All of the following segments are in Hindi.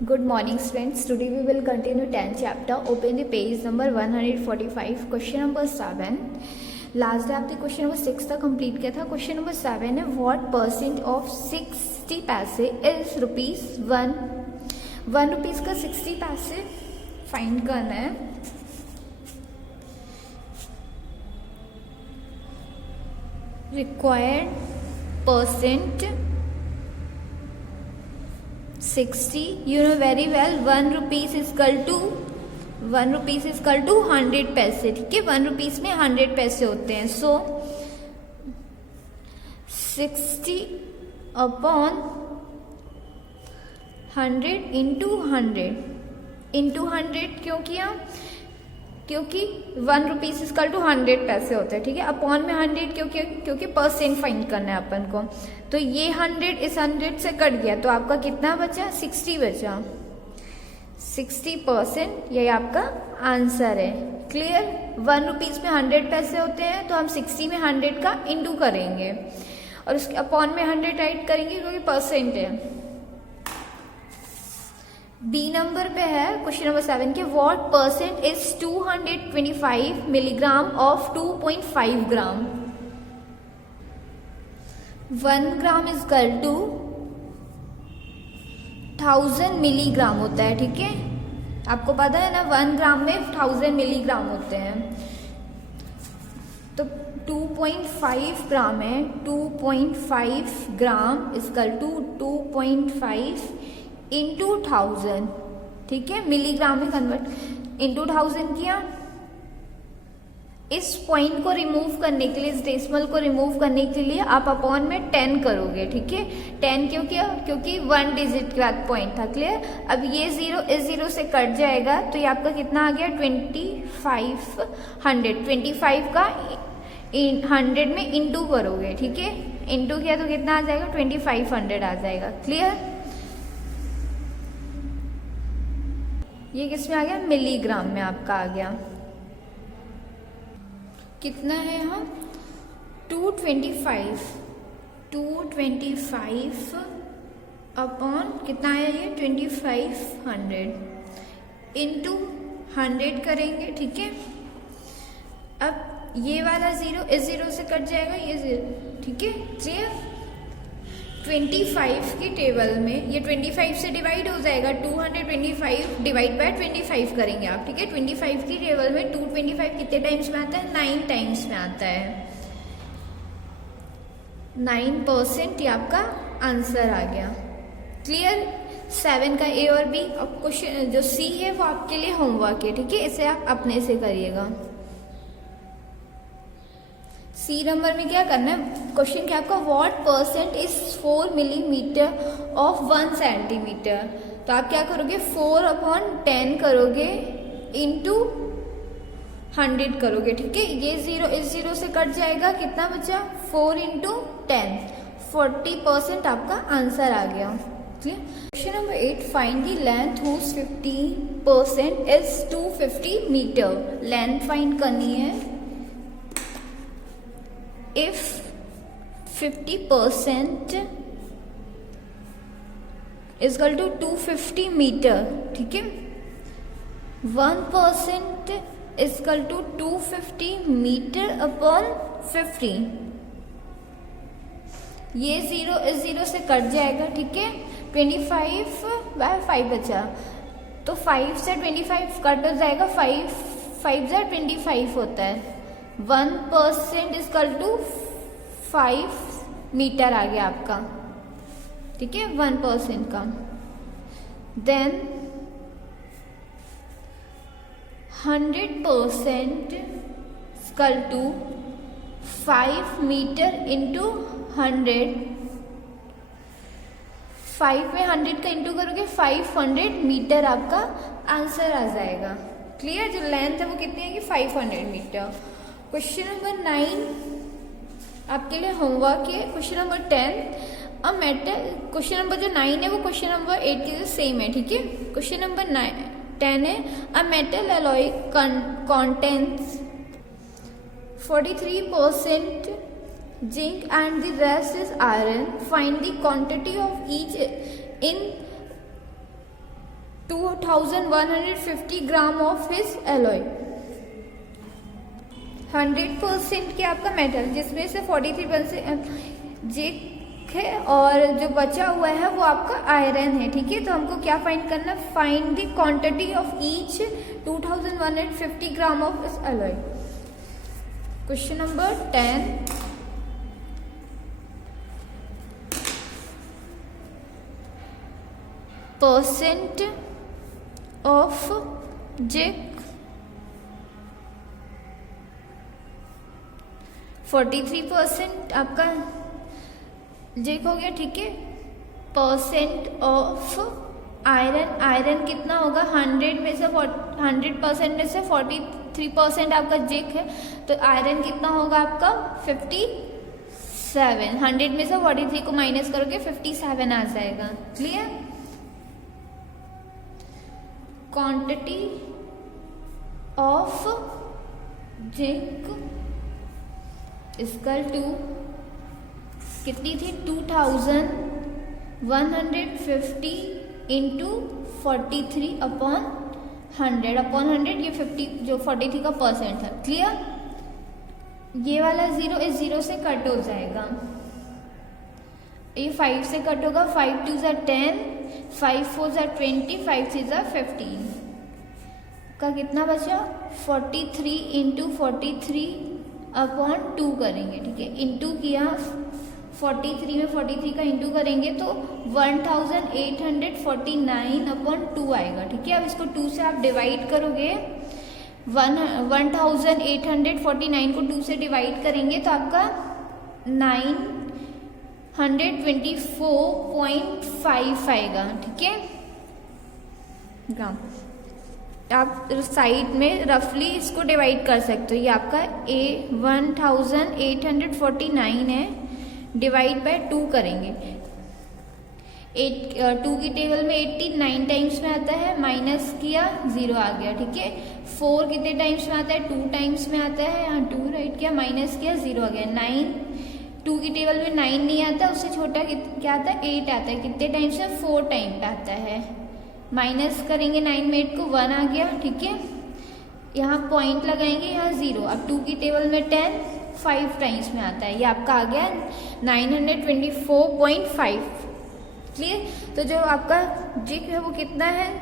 Good morning students. Today we will continue 10th chapter. Open the page number 145. Question number 7. Last day आपने question number 6 तक complete किया था. Question number 7 है what percent of 60 पैसे is rupees 1. 1 rupees का 60 पैसे find करना है. Required percent 60. You know very well 1 rupees is equal to 100 पैसे. ठीक है, 1 rupees में 100 पैसे होते हैं. सो 60 अपॉन 100 इंटू 100 क्यों किया? क्योंकि 1 rupees इज 100 पैसे होते हैं. ठीक है, अपॉन में 100 क्योंकि परसेंट फाइंड करना है अपन को. तो ये 100 इस 100 से कट गया तो आपका कितना बचा? 60 बचा. 60% यही आपका आंसर है. क्लियर? 1 rupees में 100 पैसे होते हैं तो हम 60 में 100 का इंटू करेंगे और उसके अपॉन में 100 राइट करेंगे क्योंकि परसेंट है. बी नंबर पे है क्वेश्चन नंबर 7 के what percent is 225 milligram of 2.5 gram. 1 gram is equal to 1000 milligram होता है. ठीक है, आपको पता है ना 1 ग्राम में 1000 मिलीग्राम होते हैं. तो 2.5 ग्राम है. 2.5 gram is equal to 2.5 into 1000. ठीक है, मिलीग्राम में कन्वर्ट इंटू 1000 किया. इस पॉइंट को रिमूव करने के लिए, इस डेसिमल को रिमूव करने के लिए आप अपॉन में 10 करोगे. ठीक है, 10 क्यों किया? क्योंकि 1 डिजिट के बाद पॉइंट था. क्लियर? अब ये 0 इस 0 से कट जाएगा तो ये आपका कितना आ गया? 2500. 25 का 100 में इंटू करोगे. ठीक है, इंटू किया तो कितना आ जाएगा? 2500 आ जाएगा. क्लियर? ये किस में आ गया? मिलीग्राम में आपका आ गया. कितना है यहाँ? 225 अपॉन कितना आया ये? 2500 इंटू 100 करेंगे. ठीक है, अब ये वाला 0 इस 0 से कट जाएगा, ये 0. ठीक है, क्लियर? 25 की टेबल में ये 25 से डिवाइड हो जाएगा. 225 डिवाइड बाय 25 करेंगे आप. ठीक है, 25 की टेबल में 225 कितने टाइम्स में आता है? 9 टाइम्स में आता है. 9% ये आपका आंसर आ गया. क्लियर? 7 का ए और बी. अब क्वेश्चन जो सी है वो आपके लिए होमवर्क है. ठीक है, इसे आप अपने से करिएगा. सी नंबर में क्या करना है? क्वेश्चन क्या आपका? What percent is 4 millimetre of 1 centimetre. तो आप क्या करोगे? 4 अपॉन 10 करोगे इंटू 100 करोगे. ठीक है, ये 0 इस 0 से कट जाएगा. कितना बचा? 4 इंटू 10. 40% आपका आंसर आ गया. Question number 8 find the length whose 50% is 250 metre. Length find करनी है. If 50% is equal to 250 metre. ठीक है, 1% is equal to 250 metre upon 50. ये 0 इस 0 से कट जाएगा. ठीक है, 25/5 बचा तो 5 से 25 कट हो जाएगा. 5 जा 25 होता है. 1% इज इक्वल टू 5 मीटर आ गया आपका. ठीक है, 1% का. Then 100% equal to 5 metre into 100. 5 में 100 का इंटू करोगे 500 मीटर आपका आंसर आ जाएगा. क्लियर? जो लेंथ है वो कितनी है? 500 मीटर. क्वेश्चन नंबर 9 आपके लिए होमवर्क है. Question number 10 a metal. Question number जो 9 है वो क्वेश्चन नंबर 8 के सेम है. ठीक है, क्वेश्चन नंबर 10 है a metal alloy contains 43% zinc and the rest is iron. Find the quantity of each in 2150 gram of his alloy. 100% के आपका मेटल, जिसमें से 43% जिंक है और जो बचा हुआ है वो आपका आयरन है। ठीक है, तो हमको क्या फाइंड करना है? Find the quantity of each 2150 gram of this alloy. Question number 10, percent of zinc 43% आपका जिंक हो गया। ठीक है, परसेंट ऑफ आयरन, आयरन कितना होगा? 100% में से 43% आपका जिंक है, तो आयरन कितना होगा आपका? 57। 100 में से 43 को माइनस करोगे 57 आ जाएगा। Clear? Quantity of zinc equal to कितनी थी? 2150 इंटू 43 अपॉन 100 ये 50 जो 43 का परसेंट था। क्लियर? ये वाला 0 इस 0 से कट हो जाएगा, ये 5 से कट होगा। 5 2 ज़ा 10, 5 4 ज़ा 20, 5 6 ज़ा 15 का कितना बचा? 43 इंटू 43 अपॉन 2 करेंगे। ठीक है, इंटू किया 43 में 43 का इंटू करेंगे तो 1849 अपॉन 2 आएगा। ठीक है, अब इसको 2 से आप डिवाइड करोगे, 1849 को 2 से डिवाइड करेंगे तो आपका 924.5 आएगा। ठीक है, ग्राम। आप साइड में रफली इसको डिवाइड कर सकते हो। ये आपका 1849 है, डिवाइड बाय 2 करेंगे। 2 की टेबल में 89 टाइम्स में आता है, माइनस किया 0 आ गया। ठीक है, 4 कितने टाइम्स में आता है? 2 टाइम्स में आता है, यहाँ 2 राइट किया, माइनस किया 0 आ गया। 9 2 की टेबल में 9 नहीं आता, उससे छोटा क्या आता है? 8 आता है। कितने टाइम्स में? 4 टाइम पे आता है। माइनस करेंगे 9 में 8 को, 1 आ गया। ठीक है, यहाँ पॉइंट लगाएंगे, यहाँ 0। अब 2 की टेबल में 10 5 टाइम्स में आता है, ये आपका आ गया 924.5। क्लियर? तो जो आपका जिंक है वो कितना है?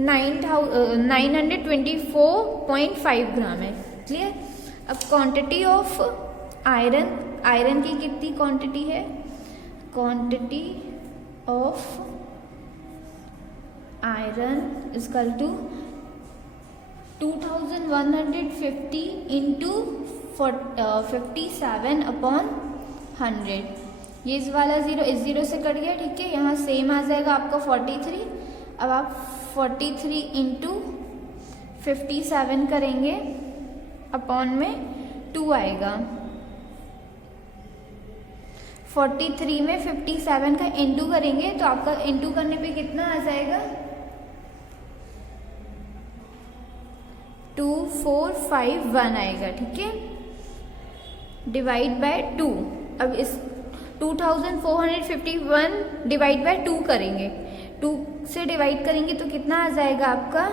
924.5 ग्राम है। क्लियर? अब क्वांटिटी ऑफ आयरन, आयरन की कितनी क्वांटिटी है? Quantity of iron is equal to 2150 into 57 upon 100। ये इस वाला 0 इस 0 से कट गया। ठीक है, यहाँ सेम आ जाएगा आपका 43। अब आप 43 इंटू 57 करेंगे, अपॉन में 2 आएगा। 43 में 57 का इंटू करेंगे तो आपका इंटू करने पे कितना आ जाएगा? 2451 आएगा। ठीक है, डिवाइड बाय 2। अब इस 2451 डिवाइड बाय 2 करेंगे, 2 से डिवाइड करेंगे तो कितना आ जाएगा आपका?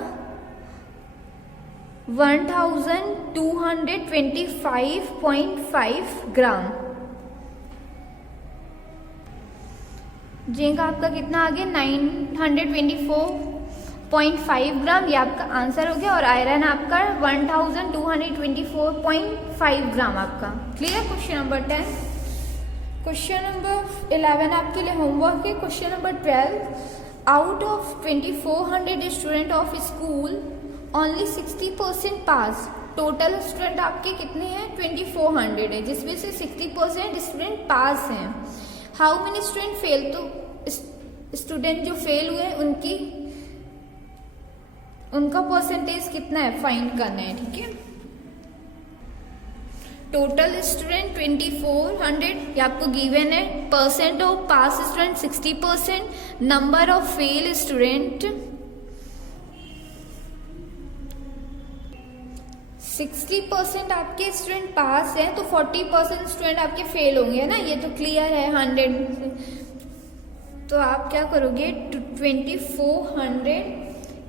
1225.5 ग्राम। जिंक आपका कितना आ गया? 924.5 ग्राम, ये आपका आंसर हो गया। और आयरन आपका 1224.5 ग्राम आपका। Clear? Question number 10। Question number 11 आपके लिए होमवर्क है। Question number 12, out of 2400 student of school only 60% pass. Total student आपके कितने हैं? 2400 है, जिसमें से 60% स्टूडेंट पास हैं। How many student fail? तो स्टूडेंट जो फेल हुए उनका परसेंटेज कितना है फाइंड करना है। ठीक है, टोटल स्टूडेंट 2400 ये आपको गिवन है। Percent of pass student 60%, number of fail student 60% आपके स्टूडेंट पास हैं, तो 40% स्टूडेंट आपके फेल होंगे ना, ये तो क्लियर है 100 से। तो आप क्या करोगे 2400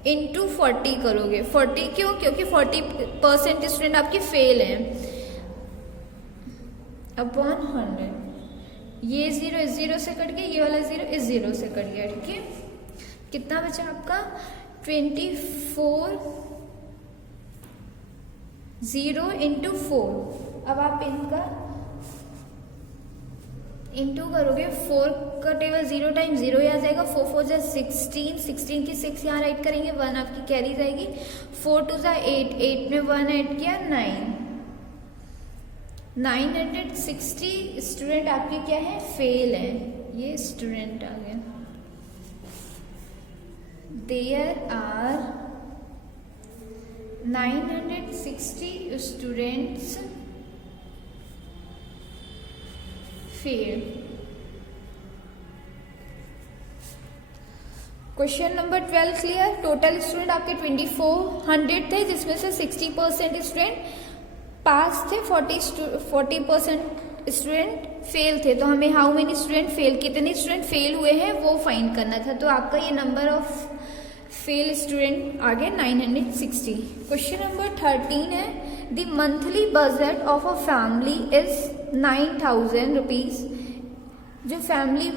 इंटू 40 करोगे। 40 क्यों? क्योंकि 40% स्टूडेंट आपके फेल हैं, अपॉन 100। ये 0 इस 0 से कट गया, ये वाला 0 इस 0 से कट गया, ठीक है। कितना बचा आपका 24 0 इंटू 4। अब आप इनका इंटू करोगे, 4 का टेबल 0 टाइम 0 ही आ जाएगा। 4 4 जा 16, 16 की 6 यहाँ राइट करेंगे, 1 आपकी कैरी जाएगी। 4 2 जा 8, 8 में 1 ऐड किया 9। 960 स्टूडेंट आपके क्या है, फेल है। ये स्टूडेंट आ गए। There are 960 students fail. Question number 12 clear. Total student आपके 2400 थे, जिसमें से 60% स्टूडेंट पास थे, 40% स्टूडेंट फेल थे। तो हमें हाउ मेनी स्टूडेंट फेल, कितने स्टूडेंट फेल हुए हैं वो फाइंड करना था। तो आपका ये नंबर ऑफ फेल स्टूडेंट आ गए 960। क्वेश्चन नंबर 13 है, the monthly budget of a family is 9000 rupees. जो फैमिली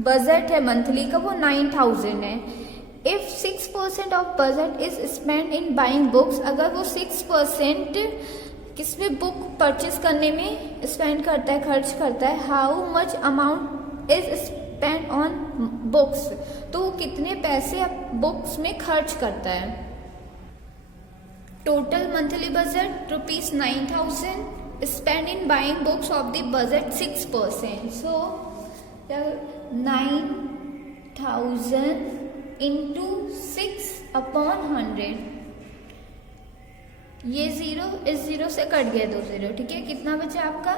बजट है मंथली का वो 9000 है। If 6% of budget is spend in buying books, अगर वो 6% किसमें बुक परचेस करने में स्पेंड करता है, खर्च करता है, how much amount is spend on books, तो कितने पैसे बुक्स में खर्च करता है। Total monthly budget ₹9000, spend in buying books of the budget 6%। So 9000 into 6 upon 100। ये 0 इस 0 से कट गया 2 0, ठीक है। कितना बचा आपका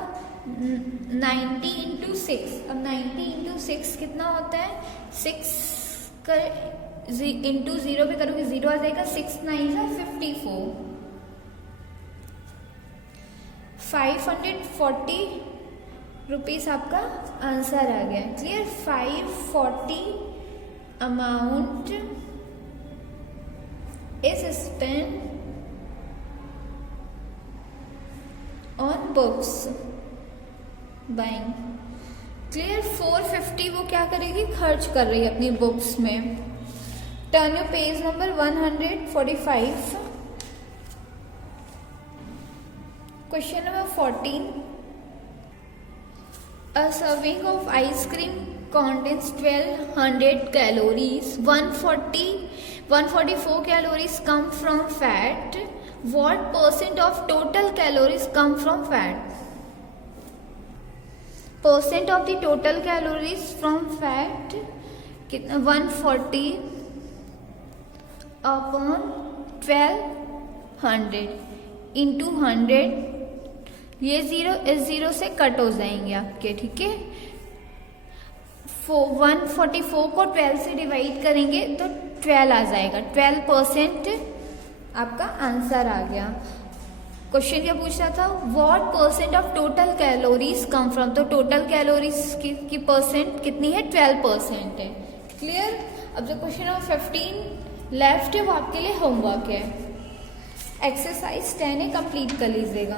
90 इंटू 6। अब 90 इंटू 6 कितना होता है, 6 का इंटू 0 पे करोगे 0 आ जाएगा। 6 9 जा 54। 540 रुपीज आपका आंसर आ गया। Clear. 540 amount is spend on books buying. Clear. 450 वो क्या करेगी, खर्च कर रही है अपनी बुक्स में। Turn your page number 145। Question number 14। A serving of ice cream contains 1200 calories. 144 calories come from fat. What percent of total calories come from fat? Percent of the total calories from fat कितना 140 upon 1200 into 100। ये 0 इस 0 से कट हो जाएंगे आपके, ठीक है। 144 को 12 से डिवाइड करेंगे तो 12 आ जाएगा। 12% आपका आंसर आ गया। क्वेश्चन क्या पूछ रहा था, what percent of total calories come from. तो टोटल कैलोरीज की परसेंट कितनी है, 12% है। क्लियर। अब जो क्वेश्चन नंबर 15 लेफ्ट है वो आपके लिए होमवर्क है। एक्सरसाइज 10 है, कंप्लीट कर लीजिएगा।